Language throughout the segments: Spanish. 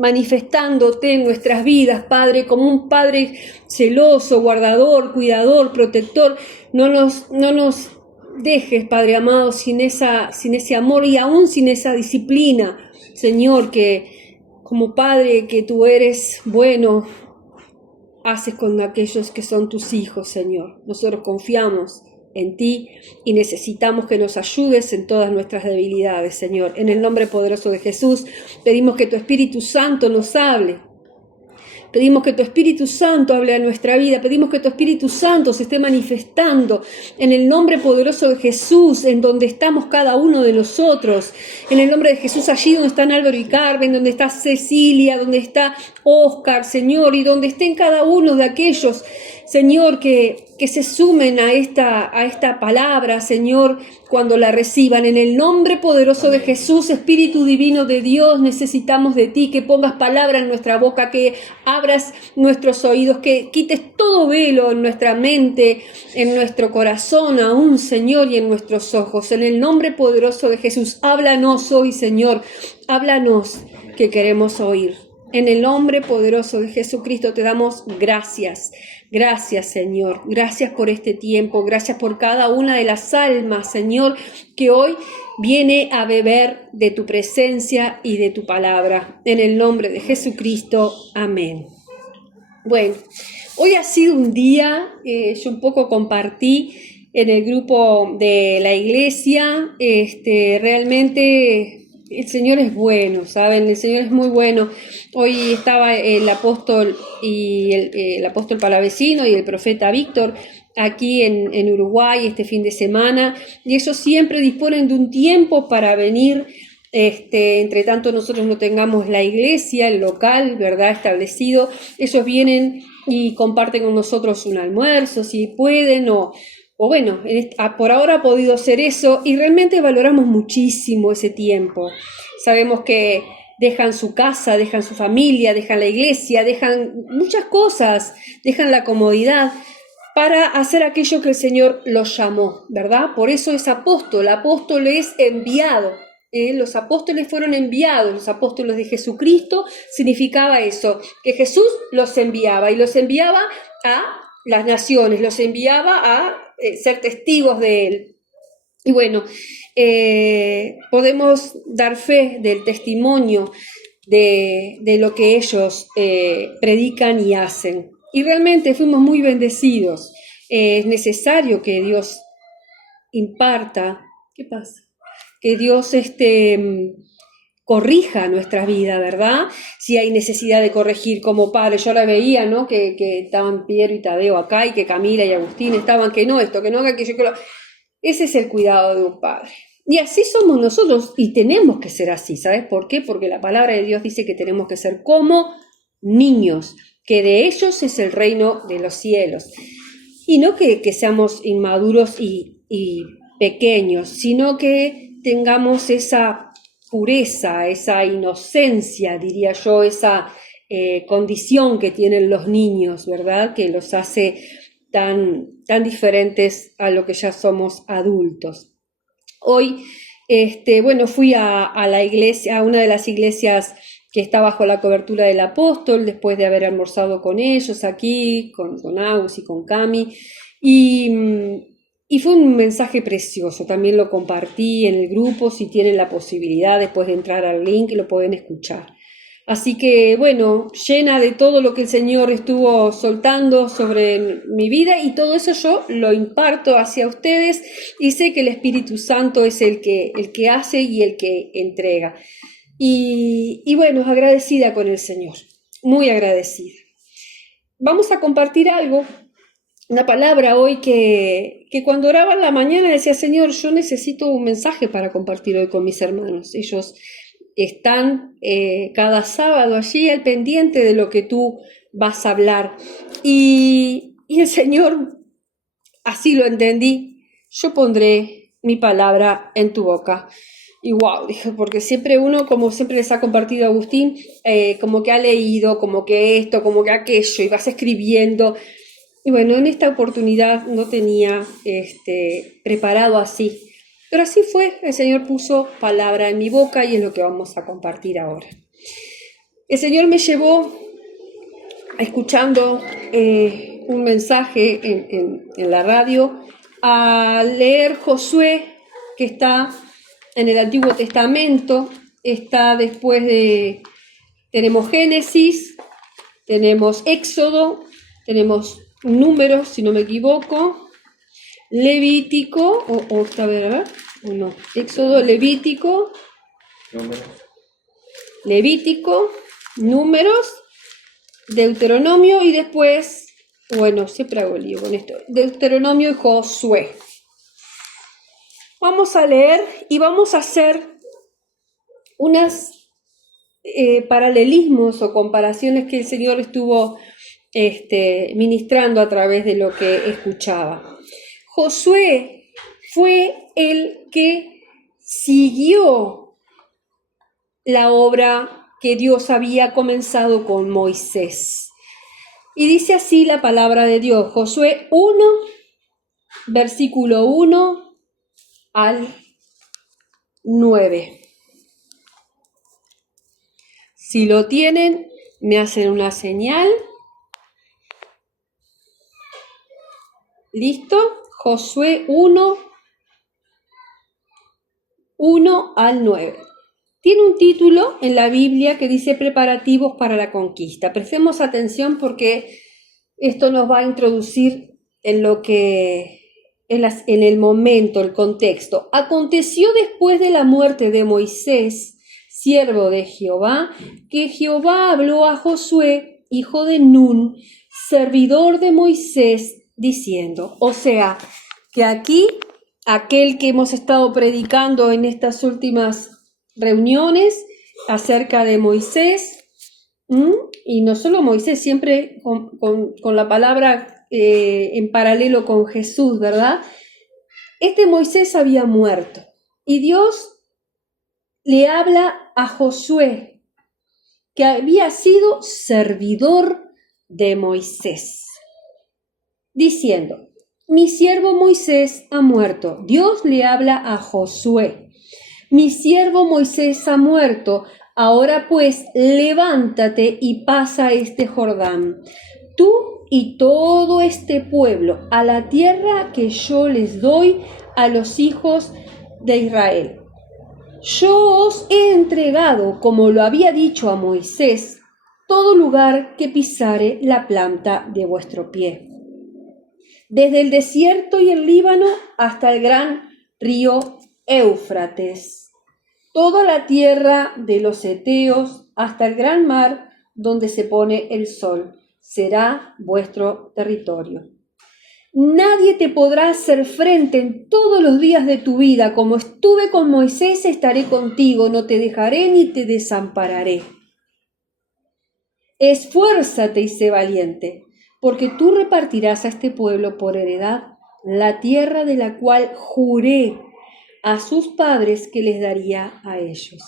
manifestándote en nuestras vidas, Padre, como un Padre celoso, guardador, cuidador, protector. No nos dejes, Padre amado, sin ese amor y aún sin esa disciplina, Señor, que como Padre que tú eres bueno, haces con aquellos que son tus hijos, Señor. Nosotros confiamos en ti y necesitamos que nos ayudes en todas nuestras debilidades, Señor. En el nombre poderoso de Jesús, pedimos que tu Espíritu Santo nos hable. Pedimos que tu Espíritu Santo hable a nuestra vida. Pedimos que tu Espíritu Santo se esté manifestando en el nombre poderoso de Jesús, en donde estamos cada uno de nosotros. En el nombre de Jesús, allí donde están Álvaro y Carmen, donde está Cecilia, donde está Oscar, Señor, y donde estén cada uno de aquellos, Señor, que se sumen a esta palabra, Señor, cuando la reciban. En el nombre poderoso de Jesús, Espíritu Divino de Dios, necesitamos de ti, que pongas palabra en nuestra boca, que abras nuestros oídos, que quites todo velo en nuestra mente, en nuestro corazón aún, Señor, y en nuestros ojos. En el nombre poderoso de Jesús, háblanos hoy, Señor, háblanos, que queremos oír. En el nombre poderoso de Jesucristo te damos gracias. Gracias, Señor. Gracias por este tiempo. Gracias por cada una de las almas, Señor, que hoy viene a beber de tu presencia y de tu palabra. En el nombre de Jesucristo. Amén. Bueno, hoy ha sido un día, yo un poco compartí en el grupo de la iglesia, realmente el Señor es bueno, ¿saben? El Señor es muy bueno. Hoy estaba el apóstol y el apóstol Palavecino y el profeta Víctor aquí en Uruguay este fin de semana, y ellos siempre disponen de un tiempo para venir, entre tanto nosotros no tengamos la iglesia, el local, ¿verdad?, establecido. Ellos vienen y comparten con nosotros un almuerzo, si pueden, o bueno, por ahora ha podido ser eso, y realmente valoramos muchísimo ese tiempo. Sabemos que dejan su casa, dejan su familia, dejan la iglesia, dejan muchas cosas, dejan la comodidad para hacer aquello que el Señor los llamó, ¿verdad? Por eso es apóstol es enviado. Los apóstoles fueron enviados, los apóstoles de Jesucristo significaba eso, que Jesús los enviaba, y los enviaba a las naciones, los enviaba a ser testigos de él. Y bueno, podemos dar fe del testimonio de lo que ellos predican y hacen. Y realmente fuimos muy bendecidos. Es necesario que Dios imparta, ¿qué pasa? Que Dios corrija nuestra vida, ¿verdad? Si hay necesidad de corregir como padre. Yo la veía, ¿no? Que estaban Piero y Tadeo acá, y que Camila y Agustín estaban, que no esto, que no aquello, que lo... Ese es el cuidado de un padre. Y así somos nosotros, y tenemos que ser así. ¿Sabes por qué? Porque la palabra de Dios dice que tenemos que ser como niños, que de ellos es el reino de los cielos. Y no que seamos inmaduros y pequeños, sino que tengamos esa pureza, esa inocencia, diría yo, esa condición que tienen los niños, ¿verdad?, que los hace tan diferentes a lo que ya somos adultos. Hoy, bueno, fui a la iglesia, a una de las iglesias que está bajo la cobertura del apóstol, después de haber almorzado con ellos aquí, con Agus y con Cami, y fue un mensaje precioso. También lo compartí en el grupo. Si tienen la posibilidad después de entrar al link, lo pueden escuchar. Así que, bueno, llena de todo lo que el Señor estuvo soltando sobre mi vida, y todo eso yo lo imparto hacia ustedes, y sé que el Espíritu Santo es el que hace y el que entrega. Y bueno, agradecida con el Señor, muy agradecida. Vamos a compartir algo, una palabra hoy que cuando oraba en la mañana decía: Señor, yo necesito un mensaje para compartir hoy con mis hermanos. Ellos están cada sábado allí al pendiente de lo que tú vas a hablar. Y el Señor, así lo entendí: yo pondré mi palabra en tu boca. Y wow, dije, porque siempre uno, como siempre les ha compartido Agustín, como que ha leído, como que esto, como que aquello, y vas escribiendo. Y bueno, en esta oportunidad no tenía preparado así. Pero así fue, el Señor puso palabra en mi boca, y es lo que vamos a compartir ahora. El Señor me llevó escuchando un mensaje en la radio a leer Josué, que está en el Antiguo Testamento, está después de, tenemos Génesis, tenemos Éxodo, tenemos Números, si no me equivoco, Levítico, o está, a ver, o no, Éxodo, Levítico, Números, Deuteronomio y después, bueno, siempre hago lío con esto, Deuteronomio y Josué. Vamos a leer y vamos a hacer unas paralelismos o comparaciones que el Señor estuvo ministrando a través de lo que escuchaba. Josué fue el que siguió la obra que Dios había comenzado con Moisés. Y dice así la palabra de Dios, Josué 1, versículo 1 al 9. Si lo tienen, me hacen una señal. ¿Listo? Josué 1, 1 al 9. Tiene un título en la Biblia que dice Preparativos para la conquista. Prestemos atención porque esto nos va a introducir en lo que en el momento, el contexto. Aconteció después de la muerte de Moisés, siervo de Jehová, que Jehová habló a Josué, hijo de Nun, servidor de Moisés, diciendo, o sea, que aquí, aquel que hemos estado predicando en estas últimas reuniones acerca de Moisés, y no solo Moisés, siempre con la palabra en paralelo con Jesús, ¿verdad? Este Moisés había muerto y Dios le habla a Josué, que había sido servidor de Moisés, diciendo, mi siervo Moisés ha muerto. Dios le habla a Josué. Mi siervo Moisés ha muerto, ahora pues levántate y pasa este Jordán, tú y todo este pueblo, a la tierra que yo les doy a los hijos de Israel. Yo os he entregado, como lo había dicho a Moisés, todo lugar que pisare la planta de vuestro pie, desde el desierto y el Líbano hasta el gran río Éufrates, toda la tierra de los heteos hasta el gran mar donde se pone el sol, será vuestro territorio. Nadie te podrá hacer frente en todos los días de tu vida. Como estuve con Moisés, estaré contigo, no te dejaré ni te desampararé. Esfuérzate y sé valiente, porque tú repartirás a este pueblo por heredad la tierra de la cual juré a sus padres que les daría a ellos.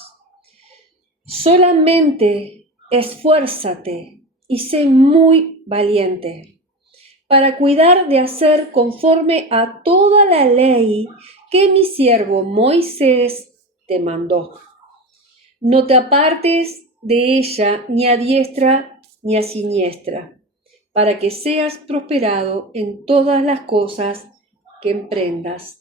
Solamente esfuérzate y sé muy valiente para cuidar de hacer conforme a toda la ley que mi siervo Moisés te mandó. No te apartes de ella ni a diestra ni a siniestra, para que seas prosperado en todas las cosas que emprendas.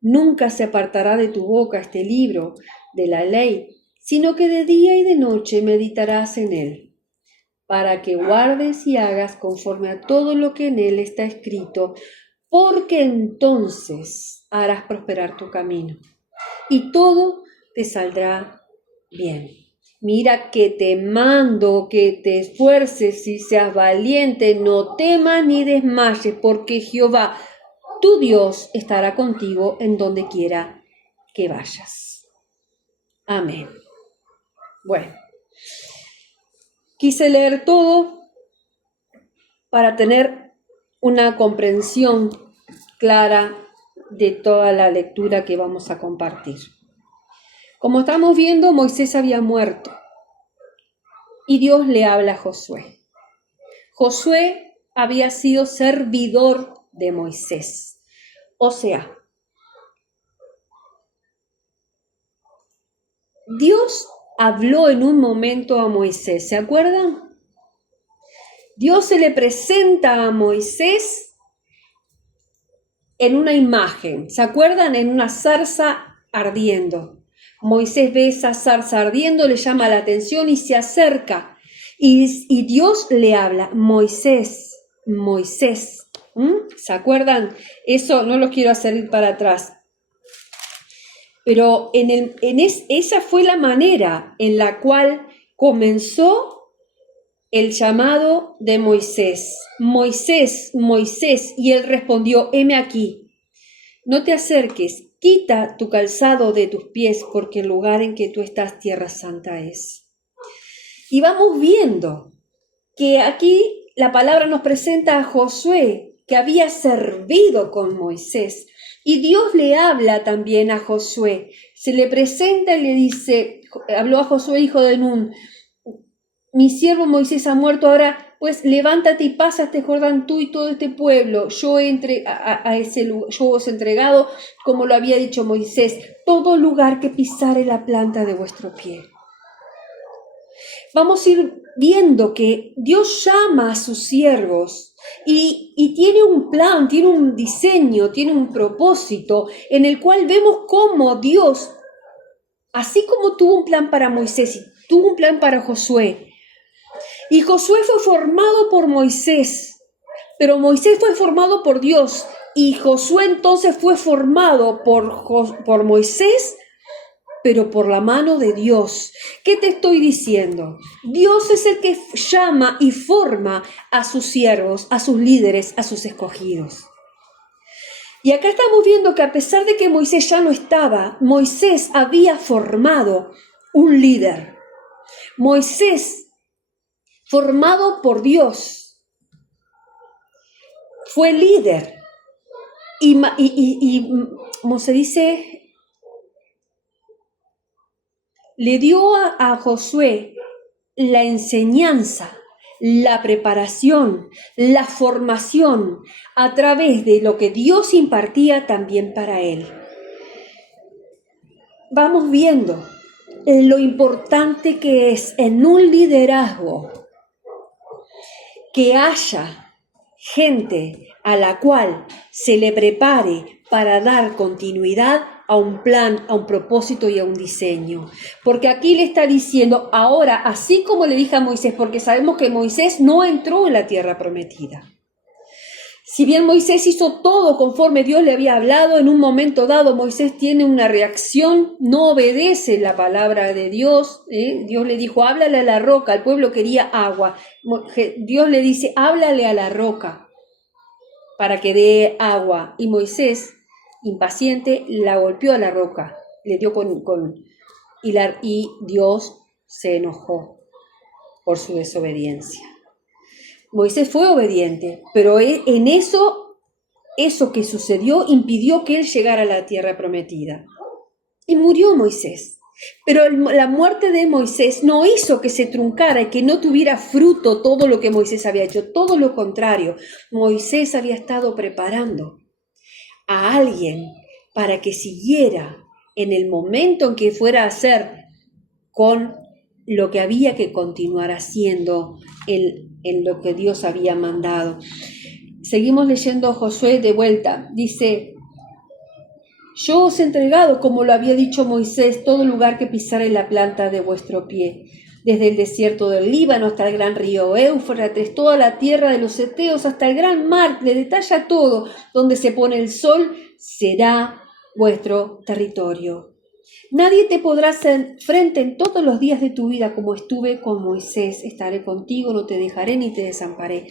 Nunca se apartará de tu boca este libro de la ley, sino que de día y de noche meditarás en él, para que guardes y hagas conforme a todo lo que en él está escrito, porque entonces harás prosperar tu camino y todo te saldrá bien. Mira que te mando que te esfuerces y seas valiente, no temas ni desmayes, porque Jehová, tu Dios, estará contigo en donde quiera que vayas. Amén. Bueno, quise leer todo para tener una comprensión clara de toda la lectura que vamos a compartir. Como estamos viendo, Moisés había muerto y Dios le habla a Josué. Josué había sido servidor de Moisés. O sea, Dios habló en un momento a Moisés. ¿Se acuerdan? Dios se le presenta a Moisés en una imagen. ¿Se acuerdan? En una zarza ardiendo. Moisés ve esa zarza ardiendo, le llama la atención y se acerca. Y Dios le habla, Moisés, Moisés. ¿Se acuerdan? Eso no los quiero hacer ir para atrás. Pero esa fue la manera en la cual comenzó el llamado de Moisés. Moisés, Moisés. Y él respondió, heme aquí. No te acerques, quita tu calzado de tus pies, porque el lugar en que tú estás, tierra santa es. Y vamos viendo que aquí la palabra nos presenta a Josué, que había servido con Moisés. Y Dios le habla también a Josué. Se le presenta y le dice, habló a Josué, hijo de Nun, mi siervo Moisés ha muerto, ahora pues levántate y pasa este Jordán tú y todo este pueblo. Yo yo os he entregado, como lo había dicho Moisés, todo lugar que pisare la planta de vuestro pie. Vamos a ir viendo que Dios llama a sus siervos y tiene un plan, tiene un diseño, tiene un propósito en el cual vemos cómo Dios, así como tuvo un plan para Moisés y tuvo un plan para Josué, y Josué fue formado por Moisés, pero Moisés fue formado por Dios y Josué entonces fue formado por Moisés, pero por la mano de Dios. ¿Qué te estoy diciendo? Dios es el que llama y forma a sus siervos, a sus líderes, a sus escogidos. Y acá estamos viendo que a pesar de que Moisés ya no estaba, Moisés había formado un líder. Moisés, formado por Dios, fue líder. Y como se dice, le dio a Josué la enseñanza, la preparación, la formación a través de lo que Dios impartía también para él. Vamos viendo lo importante que es en un liderazgo que haya gente a la cual se le prepare para dar continuidad a un plan, a un propósito y a un diseño. Porque aquí le está diciendo, ahora, así como le dije a Moisés, porque sabemos que Moisés no entró en la tierra prometida. Si bien Moisés hizo todo conforme Dios le había hablado, en un momento dado Moisés tiene una reacción, no obedece la palabra de Dios. Dios le dijo, háblale a la roca, el pueblo quería agua. Dios le dice, háblale a la roca para que dé agua. Y Moisés, impaciente, la golpeó a la roca, le dio y Dios se enojó por su desobediencia. Moisés fue obediente, pero en eso que sucedió impidió que él llegara a la tierra prometida. Y murió Moisés. Pero la muerte de Moisés no hizo que se truncara y que no tuviera fruto todo lo que Moisés había hecho. Todo lo contrario, Moisés había estado preparando a alguien para que siguiera en el momento en que fuera a hacer con lo que había que continuar haciendo en lo que Dios había mandado. Seguimos leyendo Josué de vuelta. Dice, yo os he entregado, como lo había dicho Moisés, todo lugar que pisare la planta de vuestro pie, desde el desierto del Líbano hasta el gran río Éufrates, toda la tierra de los heteos hasta el gran mar, le detalla todo, donde se pone el sol, será vuestro territorio. Nadie te podrá hacer frente en todos los días de tu vida como estuve con Moisés. Estaré contigo, no te dejaré ni te desampararé.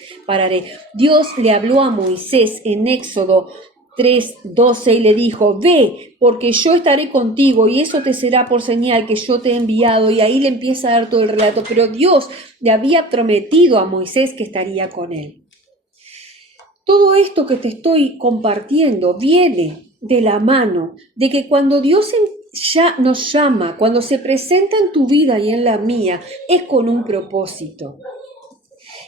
Dios le habló a Moisés en Éxodo 3:12 y le dijo, ve, porque yo estaré contigo y eso te será por señal que yo te he enviado. Y ahí le empieza a dar todo el relato, pero Dios le había prometido a Moisés que estaría con él. Todo esto que te estoy compartiendo viene de la mano de que cuando Dios ya nos llama, cuando se presenta en tu vida y en la mía, es con un propósito.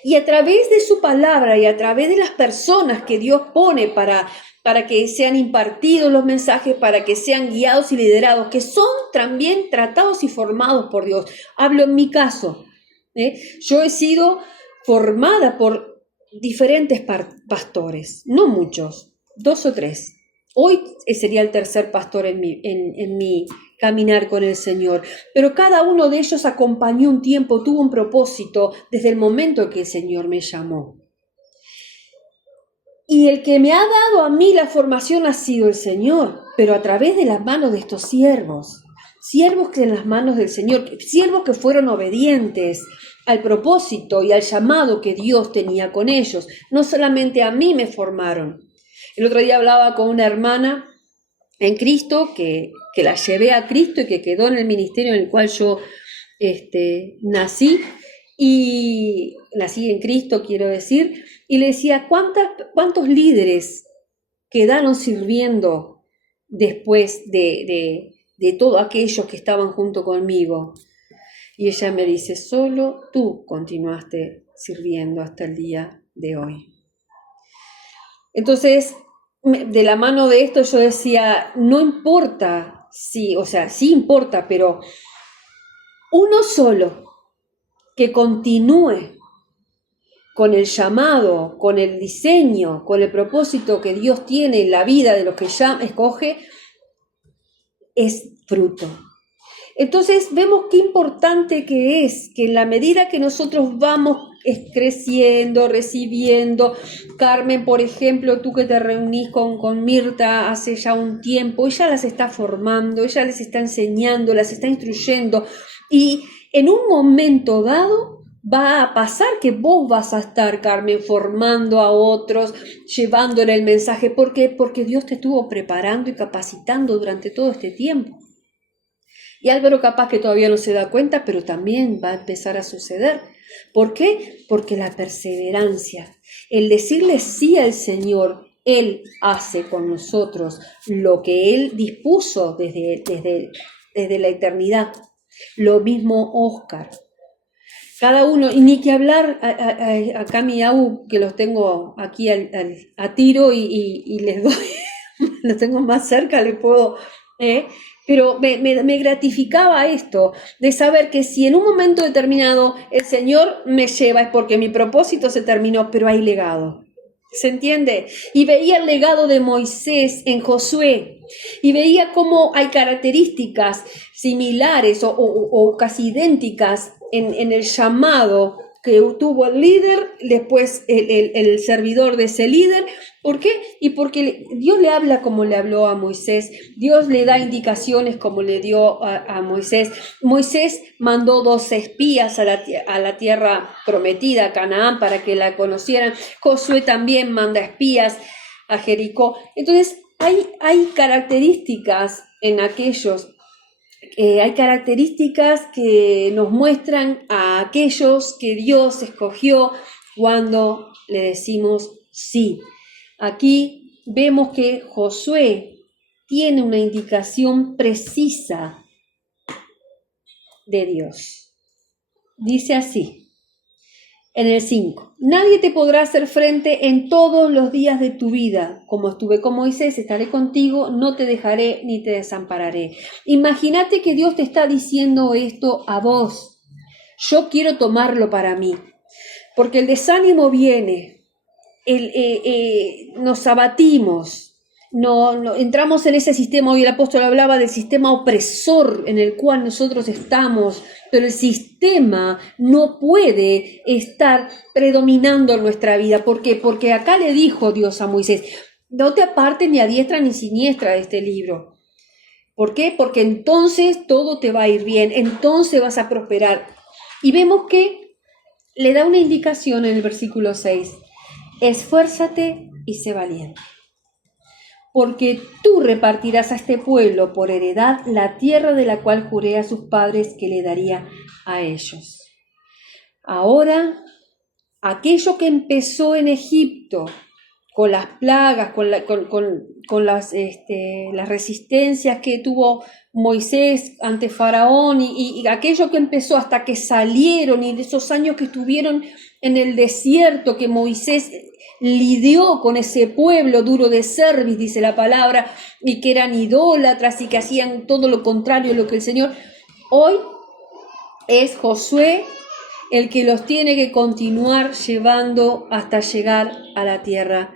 Y a través de su palabra y a través de las personas que Dios pone para que sean impartidos los mensajes, para que sean guiados y liderados, que son también tratados y formados por Dios. Hablo en mi caso. Yo he sido formada por diferentes pastores, no muchos, 2 o 3. Hoy sería el tercer pastor en mi caminar con el Señor, pero cada uno de ellos acompañó un tiempo, tuvo un propósito desde el momento que el Señor me llamó. Y el que me ha dado a mí la formación ha sido el Señor, pero a través de las manos de estos siervos que en las manos del Señor, siervos que fueron obedientes al propósito y al llamado que Dios tenía con ellos. No solamente a mí me formaron. El otro día hablaba con una hermana en Cristo que la llevé a Cristo y que quedó en el ministerio en el cual yo nací en Cristo, quiero decir, y le decía, ¿cuántos líderes quedaron sirviendo después de todos aquellos que estaban junto conmigo? Y ella me dice, solo tú continuaste sirviendo hasta el día de hoy. Entonces, de la mano de esto yo decía, no importa, sí importa, pero uno solo que continúe con el llamado, con el diseño, con el propósito que Dios tiene en la vida de los que ya escoge, es fruto. Entonces vemos qué importante que es que en la medida que nosotros vamos creciendo, recibiendo, Carmen, por ejemplo, tú que te reunís con Mirta hace ya un tiempo, ella las está formando, ella les está enseñando, las está instruyendo, y en un momento dado va a pasar que vos vas a estar, Carmen, formando a otros, llevándole el mensaje, porque Dios te estuvo preparando y capacitando durante todo este tiempo. Y Álvaro capaz que todavía no se da cuenta, pero también va a empezar a suceder. ¿Por qué? Porque la perseverancia, el decirle sí al Señor, Él hace con nosotros lo que Él dispuso desde la eternidad. Lo mismo Oscar. Cada uno, y ni que hablar a Cami y Au, que los tengo aquí a tiro y les doy, los tengo más cerca, les puedo... Pero me gratificaba esto, de saber que si en un momento determinado el Señor me lleva es porque mi propósito se terminó, pero hay legado. ¿Se entiende? Y veía el legado de Moisés en Josué y veía cómo hay características similares o casi idénticas en el llamado que tuvo el líder, después el servidor de ese líder. ¿Por qué? Y porque Dios le habla como le habló a Moisés, Dios le da indicaciones como le dio a Moisés. Moisés mandó 2 espías a la tierra prometida, Canaán, para que la conocieran. Josué también manda espías a Jericó. Entonces hay características en aquellos. Hay características que nos muestran a aquellos que Dios escogió cuando le decimos sí. Aquí vemos que Josué tiene una indicación precisa de Dios. Dice así, en el 5, nadie te podrá hacer frente en todos los días de tu vida. Como estuve con Moisés, estaré contigo, no te dejaré ni te desampararé. Imagínate que Dios te está diciendo esto a vos. Yo quiero tomarlo para mí, porque el desánimo viene. Nos abatimos, no entramos en ese sistema. Hoy el apóstol hablaba del sistema opresor en el cual nosotros estamos, pero el sistema no puede estar predominando en nuestra vida. ¿Por qué? Porque acá le dijo Dios a Moisés, no te apartes ni a diestra ni siniestra de este libro. ¿Por qué? Porque entonces todo te va a ir bien, entonces vas a prosperar. Y vemos que le da una indicación en el versículo 6. Esfuérzate y sé valiente, porque tú repartirás a este pueblo por heredad la tierra de la cual juré a sus padres que le daría a ellos. Ahora, aquello que empezó en Egipto, con las plagas, con las resistencias que tuvo Moisés ante Faraón y aquello que empezó hasta que salieron y de esos años que estuvieron en el desierto, que Moisés lidió con ese pueblo duro de cerviz, dice la palabra, y que eran idólatras y que hacían todo lo contrario a lo que el Señor. Hoy es Josué el que los tiene que continuar llevando hasta llegar a la tierra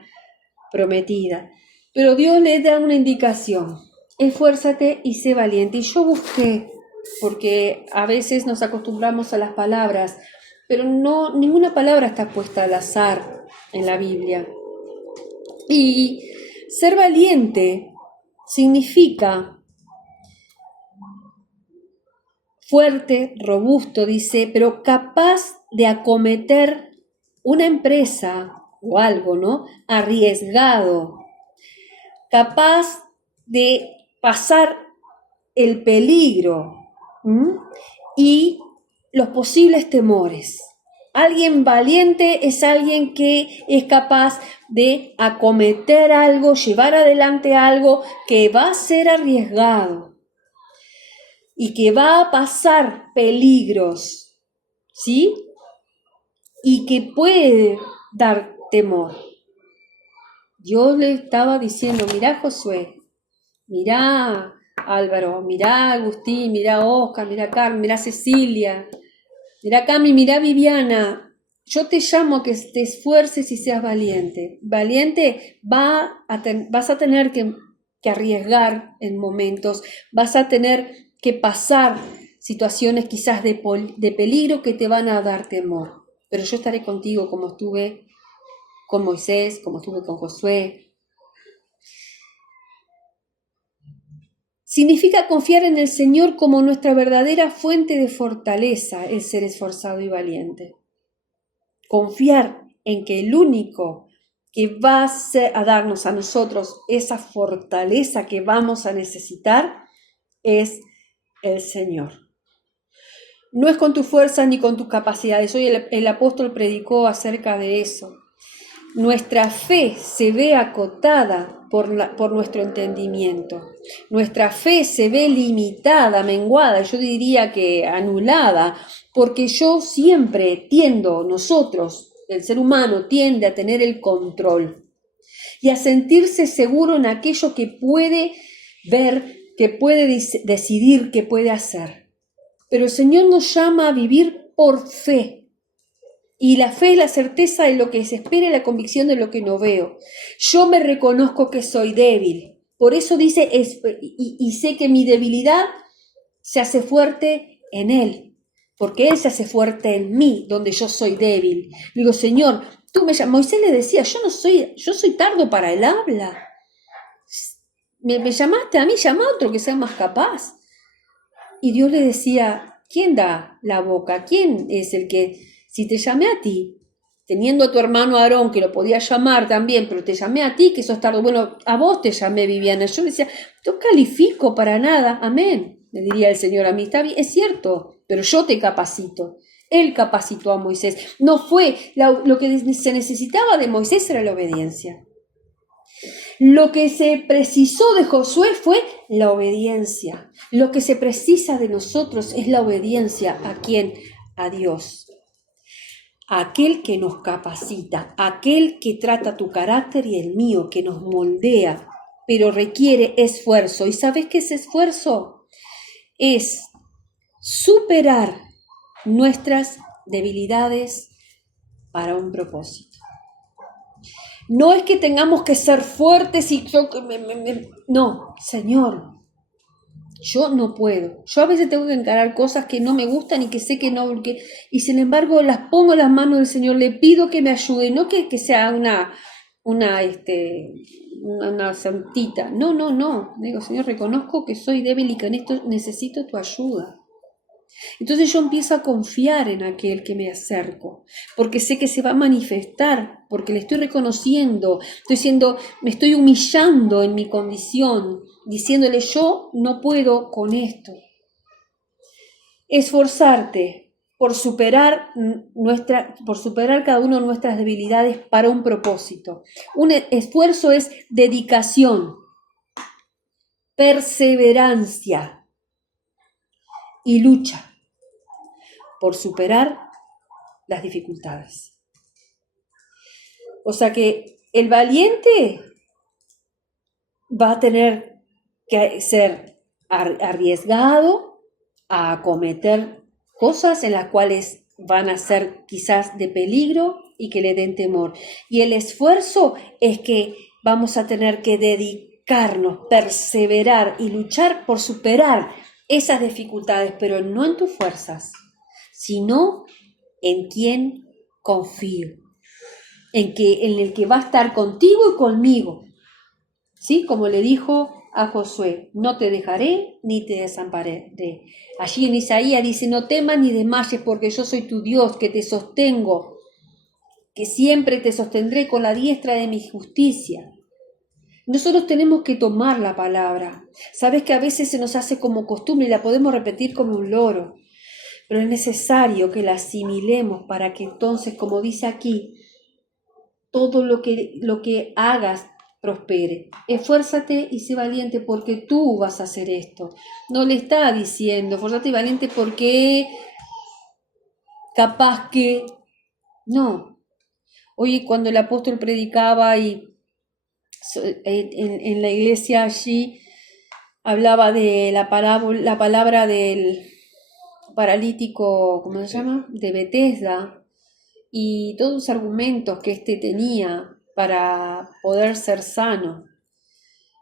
prometida. Pero Dios le da una indicación: esfuérzate y sé valiente. Y yo busqué, porque a veces nos acostumbramos a las palabras, pero no, ninguna palabra está puesta al azar en la Biblia. Y ser valiente significa fuerte, robusto, dice, pero capaz de acometer una empresa o algo, ¿no? Arriesgado, capaz de pasar el peligro y los posibles temores. Alguien valiente es alguien que es capaz de acometer algo, llevar adelante algo que va a ser arriesgado y que va a pasar peligros, ¿sí? Y que puede dar temor. Dios le estaba diciendo: mirá Josué, mirá Álvaro, mirá Agustín, mirá Oscar, mirá Carmen, mirá Cecilia, mirá Cami, mirá Viviana. Yo te llamo a que te esfuerces y seas valiente. Valiente vas a tener que arriesgar en momentos, vas a tener que pasar situaciones quizás de peligro que te van a dar temor. Pero yo estaré contigo como estuve con Moisés, como estuve con Josué. Significa confiar en el Señor como nuestra verdadera fuente de fortaleza, el ser esforzado y valiente. Confiar en que el único que va a darnos a nosotros esa fortaleza que vamos a necesitar es el Señor. No es con tu fuerza ni con tus capacidades. Hoy el apóstol predicó acerca de eso. Nuestra fe se ve acotada por nuestro entendimiento. Nuestra fe se ve limitada, menguada, yo diría que anulada, porque nosotros, el ser humano, tiende a tener el control y a sentirse seguro en aquello que puede ver, que puede decidir, que puede hacer. Pero el Señor nos llama a vivir por fe. Y la fe es la certeza de lo que se espera y la convicción de lo que no veo. Yo me reconozco que soy débil. Por eso dice, y sé que mi debilidad se hace fuerte en Él. Porque Él se hace fuerte en mí, donde yo soy débil. Digo: Señor, tú me llamas. Moisés le decía: yo soy tardo para el habla. Me llamaste a mí, llama a otro que sea más capaz. Y Dios le decía: ¿quién da la boca? ¿Quién es el que... Si te llamé a ti, teniendo a tu hermano Aarón, que lo podía llamar también, pero te llamé a ti, que sos tarde, bueno, a vos te llamé, Viviana. Yo le decía: no califico para nada, amén, le diría el Señor a mí. Está bien, es cierto, pero yo te capacito. Él capacitó a Moisés. No fue, lo que se necesitaba de Moisés era la obediencia. Lo que se precisó de Josué fue la obediencia. Lo que se precisa de nosotros es la obediencia. ¿A quién? A Dios. Aquel que nos capacita, aquel que trata tu carácter y el mío, que nos moldea, pero requiere esfuerzo. ¿Y sabes qué es esfuerzo? Es superar nuestras debilidades para un propósito. No es que tengamos que ser fuertes y no, Señor, yo no puedo. Yo a veces tengo que encarar cosas que no me gustan y que sé que no, y sin embargo las pongo en las manos del Señor, le pido que me ayude, no que sea una santita. No. Digo: Señor, reconozco que soy débil y que en esto necesito tu ayuda. Entonces yo empiezo a confiar en aquel que me acerco, porque sé que se va a manifestar, porque le estoy reconociendo, me estoy humillando en mi condición, diciéndole: yo no puedo con esto. Esforzarte, por superar cada una de nuestras debilidades para un propósito. Un esfuerzo es dedicación, perseverancia y lucha por superar las dificultades. O sea que el valiente va a tener que ser arriesgado a acometer cosas en las cuales van a ser quizás de peligro y que le den temor. Y el esfuerzo es que vamos a tener que dedicarnos, perseverar y luchar por superar esas dificultades, pero no en tus fuerzas, sino en quien confío, en el que va a estar contigo y conmigo. ¿Sí? Como le dijo a Josué, no te dejaré ni te desampararé. Allí en Isaías dice, no temas ni desmayes porque yo soy tu Dios, que te sostengo, que siempre te sostendré con la diestra de mi justicia. Nosotros tenemos que tomar la palabra. Sabes que a veces se nos hace como costumbre y la podemos repetir como un loro, pero es necesario que la asimilemos para que entonces, como dice aquí, todo lo que hagas prospere. Esfuérzate y sé valiente porque tú vas a hacer esto. No le está diciendo, esfuérzate y valiente porque capaz que... No. Hoy cuando el apóstol predicaba y en la iglesia allí hablaba de la palabra del paralítico, ¿cómo se llama? De Betesda, y todos los argumentos que éste tenía para poder ser sano.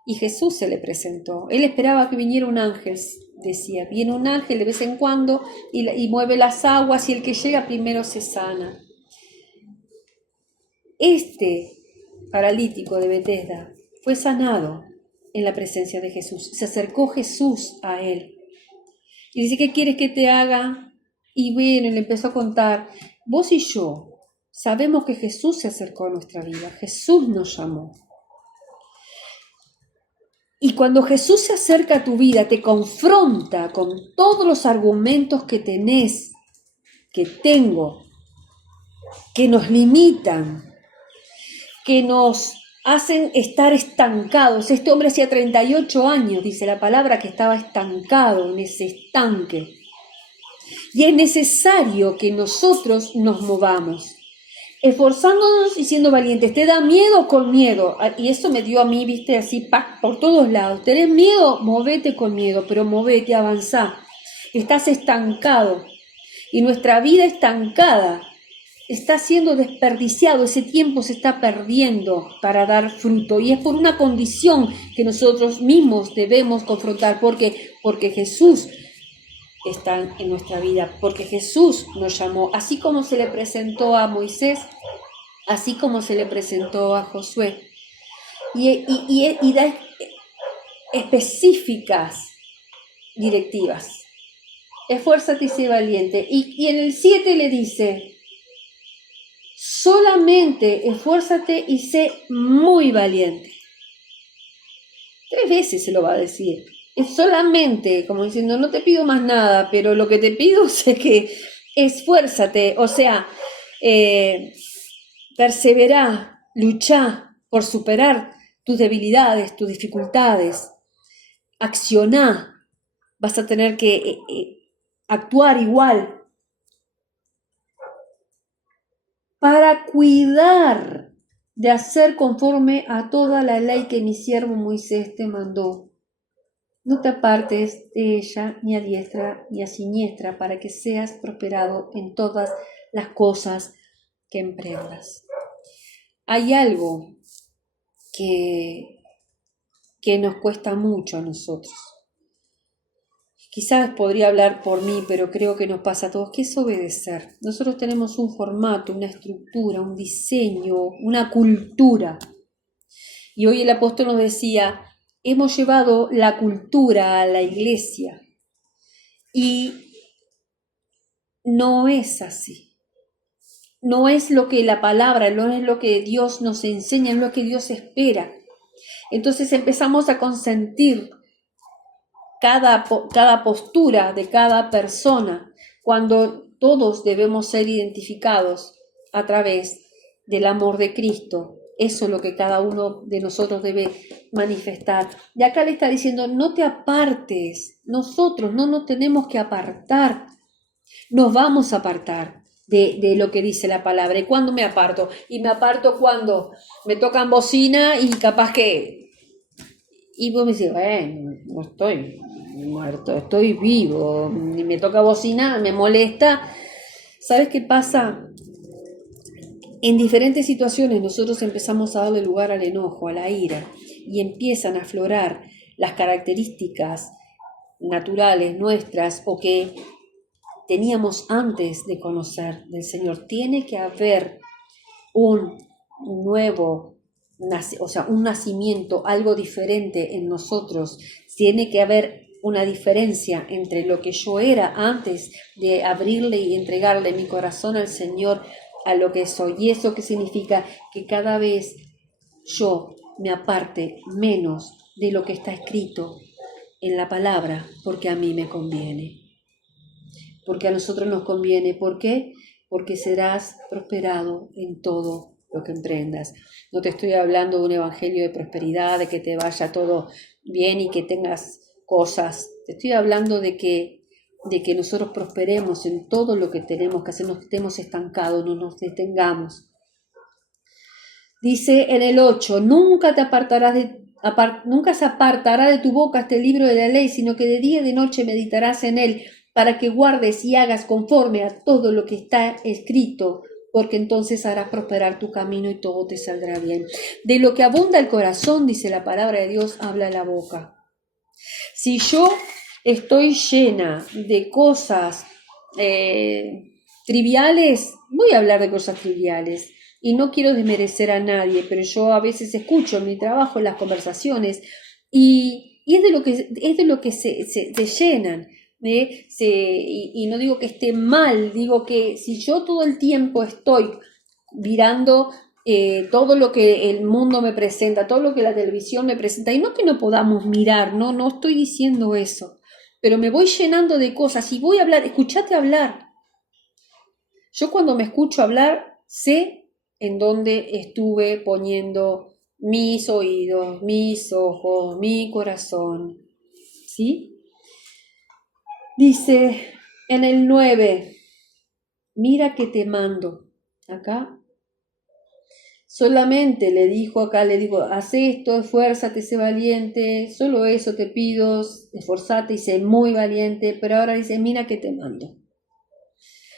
Y Jesús se le presentó. Él esperaba que viniera un ángel, decía. Viene un ángel de vez en cuando y mueve las aguas y el que llega primero se sana. Este paralítico de Betesda fue sanado en la presencia de Jesús. Se acercó Jesús a él. Y dice, ¿qué quieres que te haga? Y bueno, le empezó a contar, vos y yo sabemos que Jesús se acercó a nuestra vida. Jesús nos llamó. Y cuando Jesús se acerca a tu vida, te confronta con todos los argumentos que tenés, que tengo, que nos limitan, que nos hacen estar estancados. Este hombre hacía 38 años, dice la palabra, que estaba estancado en ese estanque. Y es necesario que nosotros nos movamos, esforzándonos y siendo valientes. ¿Te da miedo? Con miedo. Y eso me dio a mí, viste, así por todos lados. ¿Tenés miedo? Movete con miedo, pero movete, avanzá. Estás estancado. Y nuestra vida estancada está siendo desperdiciado. Ese tiempo se está perdiendo para dar fruto. Y es por una condición que nosotros mismos debemos confrontar. Porque Jesús está en nuestra vida, porque Jesús nos llamó, así como se le presentó a Moisés, así como se le presentó a Josué, y da específicas directivas. Esfuérzate y sé valiente. Y en el 7 le dice, solamente esfuérzate y sé muy valiente. 3 veces se lo va a decir. Es solamente, como diciendo, no te pido más nada, pero lo que te pido es que esfuérzate, o sea, perseverá, luchá por superar tus debilidades, tus dificultades, accioná, vas a tener que actuar igual para cuidar de hacer conforme a toda la ley que mi siervo Moisés te mandó. No te apartes de ella ni a diestra ni a siniestra, para que seas prosperado en todas las cosas que emprendas. Hay algo que nos cuesta mucho a nosotros. Quizás podría hablar por mí, pero creo que nos pasa a todos, que es obedecer. Nosotros tenemos un formato, una estructura, un diseño, una cultura. Y hoy el apóstol nos decía, hemos llevado la cultura a la iglesia y no es así. No es lo que la palabra, no es lo que Dios nos enseña, es lo que Dios espera. Entonces empezamos a consentir cada postura de cada persona, cuando todos debemos ser identificados a través del amor de Cristo. Eso es lo que cada uno de nosotros debe manifestar. Y acá le está diciendo, no te apartes. Nosotros no nos tenemos que apartar. Nos vamos a apartar de lo que dice la palabra. ¿Y cuándo me aparto? Y me aparto cuando me tocan bocina y capaz que... Y vos me decís, no estoy muerto, estoy vivo. Y me toca bocina, me molesta. ¿Sabes qué pasa? En diferentes situaciones nosotros empezamos a darle lugar al enojo, a la ira, y empiezan a aflorar las características naturales nuestras o que teníamos antes de conocer del Señor. Tiene que haber un nuevo, un nacimiento, algo diferente en nosotros. Tiene que haber una diferencia entre lo que yo era antes de abrirle y entregarle mi corazón al Señor, a lo que soy. Y eso que significa que cada vez yo me aparte menos de lo que está escrito en la palabra, porque a mí me conviene. Porque a nosotros nos conviene. ¿Por qué? Porque serás prosperado en todo lo que emprendas. No te estoy hablando de un evangelio de prosperidad, de que te vaya todo bien y que tengas cosas. Te estoy hablando de que nosotros prosperemos en todo lo que tenemos que hacer, no estemos estancados, no nos detengamos. Dice en el 8, nunca se apartará de tu boca este libro de la ley, sino que de día y de noche meditarás en él, para que guardes y hagas conforme a todo lo que está escrito, porque entonces harás prosperar tu camino y todo te saldrá bien. De lo que abunda el corazón, dice la palabra de Dios, habla la boca. Si yo estoy llena de cosas triviales, voy a hablar de cosas triviales. Y no quiero desmerecer a nadie, pero yo a veces escucho en mi trabajo, en las conversaciones, y es de lo que se llenan. Y no digo que esté mal, digo que si yo todo el tiempo estoy mirando todo lo que el mundo me presenta, todo lo que la televisión me presenta, y no que no podamos mirar, no estoy diciendo eso, pero me voy llenando de cosas y voy a hablar, escúchate hablar. Yo cuando me escucho hablar sé en dónde estuve poniendo mis oídos, mis ojos, mi corazón, ¿sí? Dice en el 9, mira que te mando. Acá solamente le digo, haz esto, esfuérzate, sé valiente, solo eso te pido, esforzate y sé muy valiente, pero ahora dice, mira que te mando.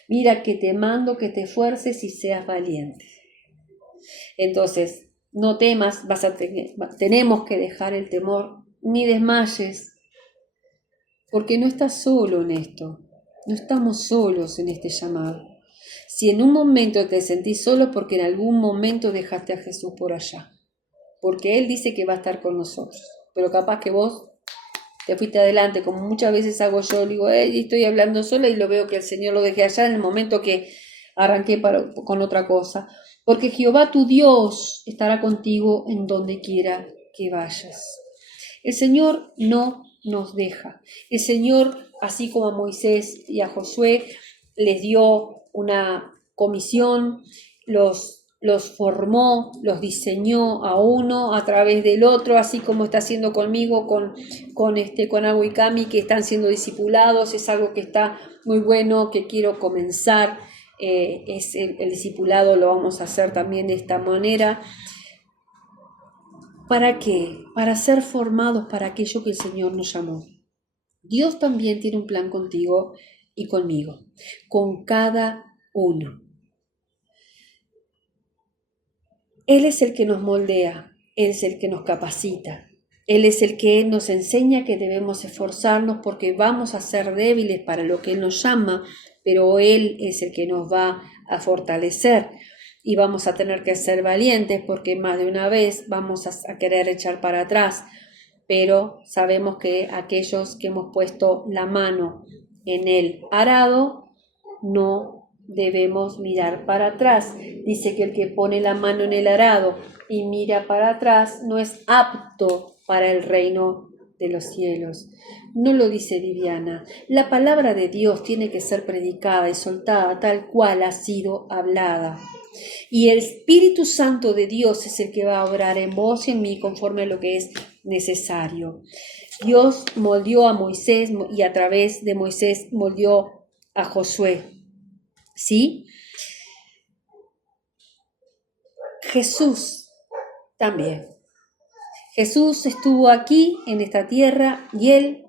Mira que te mando que te esfuerces y seas valiente. Entonces, no temas, tenemos que dejar el temor, ni desmayes, porque no estás solo en esto, no estamos solos en este llamado. Si en un momento te sentís solo, porque en algún momento dejaste a Jesús por allá, porque Él dice que va a estar con nosotros, pero capaz que vos te fuiste adelante, como muchas veces hago yo, digo, estoy hablando sola y lo veo que el Señor lo dejé allá en el momento que arranqué con otra cosa, porque Jehová tu Dios estará contigo en donde quiera que vayas. El Señor no nos deja. El Señor, así como a Moisés y a Josué, les dio una comisión, los formó, los diseñó a uno a través del otro, así como está haciendo conmigo, con Agua y Cami, que están siendo discipulados. Es algo que está muy bueno, que quiero comenzar. Es el discipulado lo vamos a hacer también de esta manera. ¿Para qué? Para ser formados para aquello que el Señor nos llamó. Dios también tiene un plan contigo y conmigo, con cada uno. Él es el que nos moldea, Él es el que nos capacita, Él es el que nos enseña que debemos esforzarnos porque vamos a ser débiles para lo que Él nos llama, pero Él es el que nos va a fortalecer y vamos a tener que ser valientes porque más de una vez vamos a querer echar para atrás, pero sabemos que aquellos que hemos puesto la mano en el arado no debemos mirar para atrás. Dice que el que pone la mano en el arado y mira para atrás no es apto para el reino de los cielos. No lo dice Viviana. La palabra de Dios tiene que ser predicada y soltada tal cual ha sido hablada. Y el Espíritu Santo de Dios es el que va a obrar en vos y en mí conforme a lo que es necesario. Dios moldeó a Moisés y a través de Moisés moldeó a Josué. ¿Sí? Jesús también. Jesús estuvo aquí en esta tierra y Él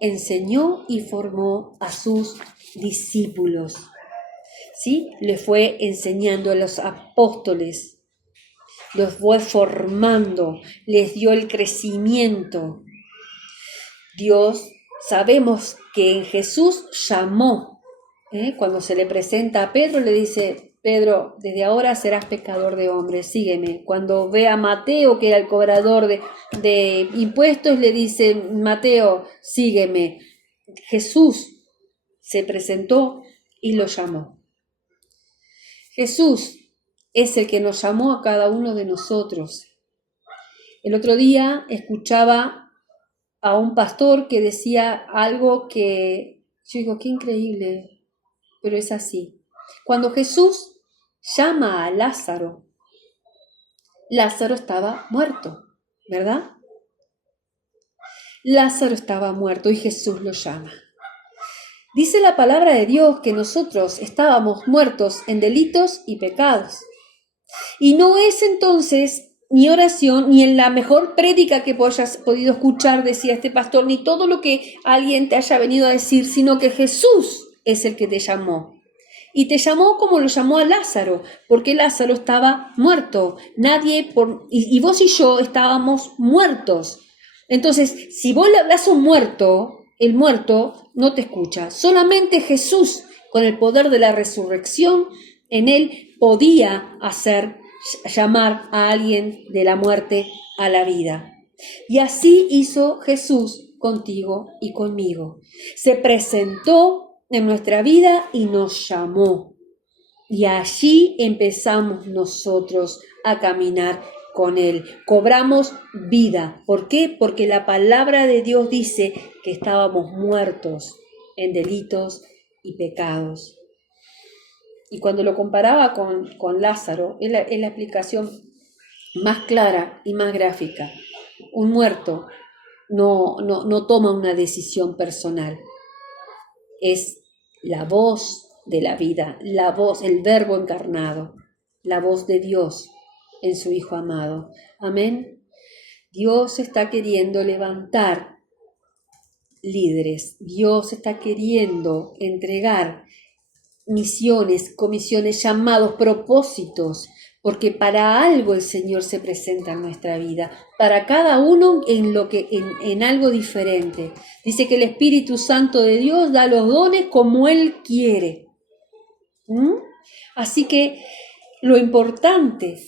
enseñó y formó a sus discípulos. ¿Sí? Le fue enseñando a los apóstoles, los fue formando, les dio el crecimiento. Dios, sabemos que en Jesús llamó. Cuando se le presenta a Pedro, le dice: Pedro, desde ahora serás pescador de hombres, sígueme. Cuando ve a Mateo, que era el cobrador de impuestos, le dice: Mateo, sígueme. Jesús se presentó y lo llamó. Jesús es el que nos llamó a cada uno de nosotros. El otro día escuchaba a un pastor que decía algo que yo digo, qué increíble, pero es así. Cuando Jesús llama a Lázaro, Lázaro estaba muerto, ¿verdad? Lázaro estaba muerto y Jesús lo llama. Dice la palabra de Dios que nosotros estábamos muertos en delitos y pecados. Y no es entonces ni oración, ni en la mejor prédica que hayas podido escuchar, decía este pastor, ni todo lo que alguien te haya venido a decir, sino que Jesús es el que te llamó. Y te llamó como lo llamó a Lázaro, porque Lázaro estaba muerto. Y vos y yo estábamos muertos. Entonces, si vos le hablas a un muerto, el muerto no te escucha. Solamente Jesús, con el poder de la resurrección, en él podía llamar a alguien de la muerte a la vida. Y así hizo Jesús contigo y conmigo. Se presentó en nuestra vida y nos llamó. Y allí empezamos nosotros a caminar con Él. Cobramos vida. ¿Por qué? Porque la palabra de Dios dice que estábamos muertos en delitos y pecados. Y cuando lo comparaba con Lázaro, es la explicación más clara y más gráfica. Un muerto no toma una decisión personal. Es la voz de la vida, la voz, el verbo encarnado, la voz de Dios en su Hijo amado. Amén. Dios está queriendo levantar líderes. Dios está queriendo entregar misiones, comisiones, llamados, propósitos, porque para algo el Señor se presenta en nuestra vida, para cada uno en algo diferente. Dice que el Espíritu Santo de Dios da los dones como Él quiere. Así que lo importante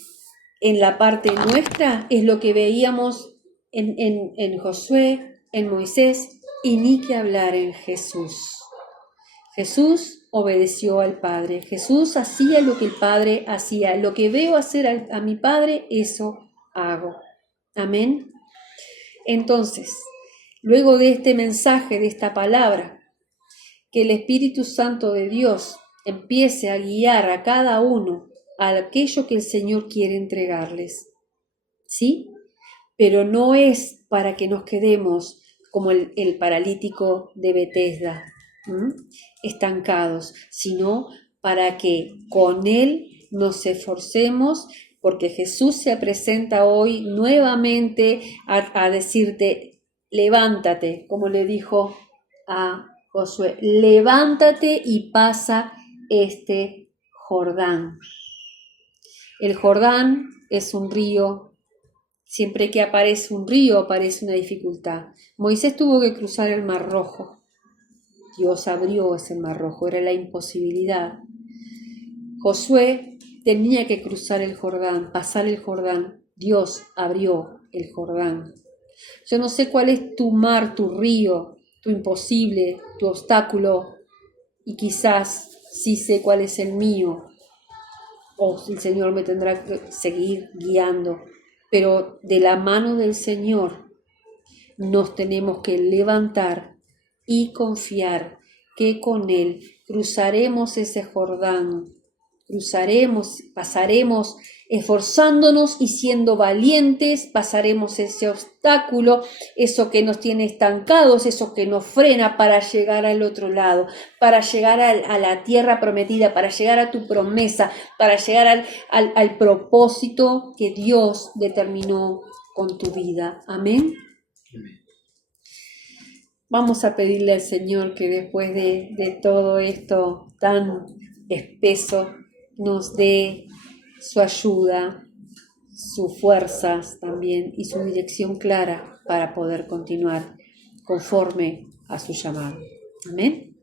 en la parte nuestra es lo que veíamos en Josué, en Moisés, y ni que hablar en Jesús. Jesús obedeció al Padre. Jesús hacía lo que el Padre hacía. Lo que veo hacer a mi Padre, eso hago. Amén. Entonces, luego de este mensaje, de esta palabra, que el Espíritu Santo de Dios empiece a guiar a cada uno a aquello que el Señor quiere entregarles. ¿Sí? Pero no es para que nos quedemos como el paralítico de Betesda, estancados, sino para que con Él nos esforcemos, porque Jesús se presenta hoy nuevamente a decirte, levántate, como le dijo a Josué, levántate y pasa este Jordán. El Jordán es un río. Siempre que aparece un río, aparece una dificultad. Moisés tuvo que cruzar el Mar Rojo. Dios abrió ese Mar Rojo, era la imposibilidad. Josué tenía que cruzar el Jordán, pasar el Jordán. Dios abrió el Jordán. Yo no sé cuál es tu mar, tu río, tu imposible, tu obstáculo, y quizás sí sé cuál es el mío, o el Señor me tendrá que seguir guiando, pero de la mano del Señor nos tenemos que levantar y confiar que con Él cruzaremos ese Jordán, pasaremos esforzándonos y siendo valientes, pasaremos ese obstáculo, eso que nos tiene estancados, eso que nos frena para llegar al otro lado, para llegar a la tierra prometida, para llegar a tu promesa, para llegar al propósito que Dios determinó con tu vida. Amén. Vamos a pedirle al Señor que después de todo esto tan espeso nos dé su ayuda, sus fuerzas también y su dirección clara para poder continuar conforme a su llamado. Amén.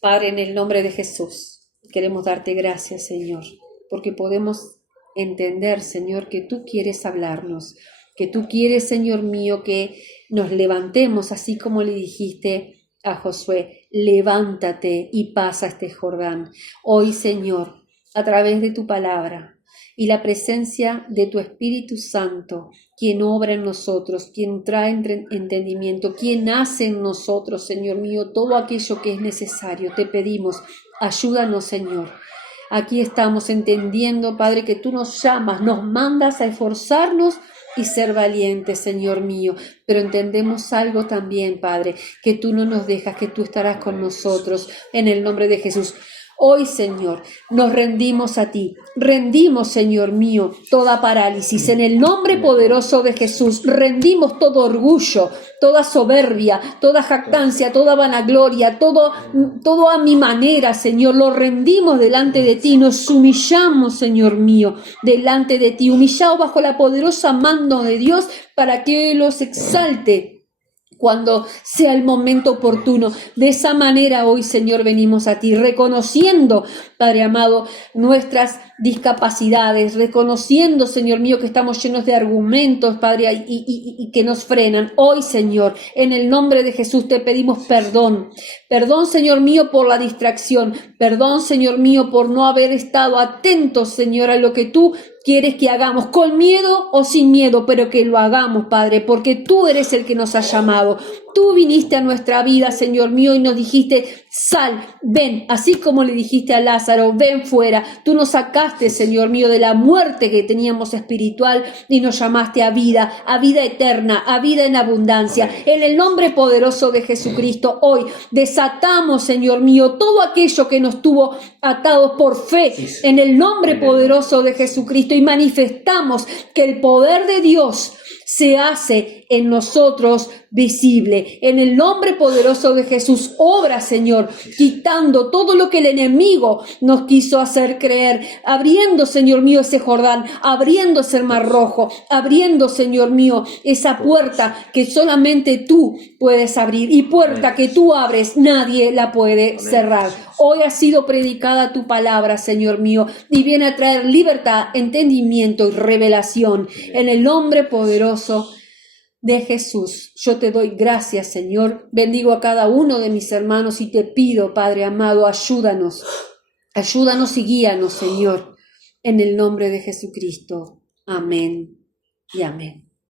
Padre, en el nombre de Jesús, queremos darte gracias, Señor, porque podemos entender, Señor, que tú quieres hablarnos, que tú quieres, Señor mío, que nos levantemos, así como le dijiste a Josué, levántate y pasa este Jordán. Hoy, Señor, a través de tu palabra y la presencia de tu Espíritu Santo, quien obra en nosotros, quien trae entendimiento, quien hace en nosotros, Señor mío, todo aquello que es necesario. Te pedimos, ayúdanos, Señor. Aquí estamos entendiendo, Padre, que tú nos llamas, nos mandas a esforzarnos y ser valientes, Señor mío. Pero entendemos algo también, Padre, que tú no nos dejas, que tú estarás con nosotros. En el nombre de Jesús. Hoy, Señor, nos rendimos a ti. Rendimos, Señor mío, toda parálisis. En el nombre poderoso de Jesús, rendimos todo orgullo, toda soberbia, toda jactancia, toda vanagloria, todo a mi manera, Señor. Lo rendimos delante de ti. Nos humillamos, Señor mío, delante de ti. Humillados bajo la poderosa mano de Dios para que Él los exalte cuando sea el momento oportuno. De esa manera hoy, Señor, venimos a ti, reconociendo, Padre amado, nuestras discapacidades, reconociendo, Señor mío, que estamos llenos de argumentos, Padre, y que nos frenan. Hoy, Señor, en el nombre de Jesús te pedimos perdón. Perdón, Señor mío, por la distracción. Perdón, Señor mío, por no haber estado atentos, Señor, a lo que tú quieres que hagamos, con miedo o sin miedo, pero que lo hagamos, Padre, porque tú eres el que nos ha llamado. Tú viniste a nuestra vida, Señor mío, y nos dijiste, sal, ven, así como le dijiste a Lázaro, ven fuera. Tú nos sacaste, Señor mío, de la muerte que teníamos espiritual y nos llamaste a vida eterna, a vida en abundancia. En el nombre poderoso de Jesucristo, hoy desatamos, Señor mío, todo aquello que nos tuvo atados por fe, en el nombre poderoso de Jesucristo, y manifestamos que el poder de Dios se hace en nosotros visible. En el nombre poderoso de Jesús, obra, Señor, quitando todo lo que el enemigo nos quiso hacer creer, abriendo, Señor mío, ese Jordán, abriendo ese mar rojo, abriendo, Señor mío, esa puerta que solamente tú puedes abrir, y puerta que tú abres, nadie la puede cerrar. Hoy ha sido predicada tu palabra, Señor mío, y viene a traer libertad, entendimiento y revelación. En el nombre poderoso de Jesús, yo te doy gracias, Señor. Bendigo a cada uno de mis hermanos y te pido, Padre amado, ayúdanos y guíanos, Señor, en el nombre de Jesucristo. Amén y amén.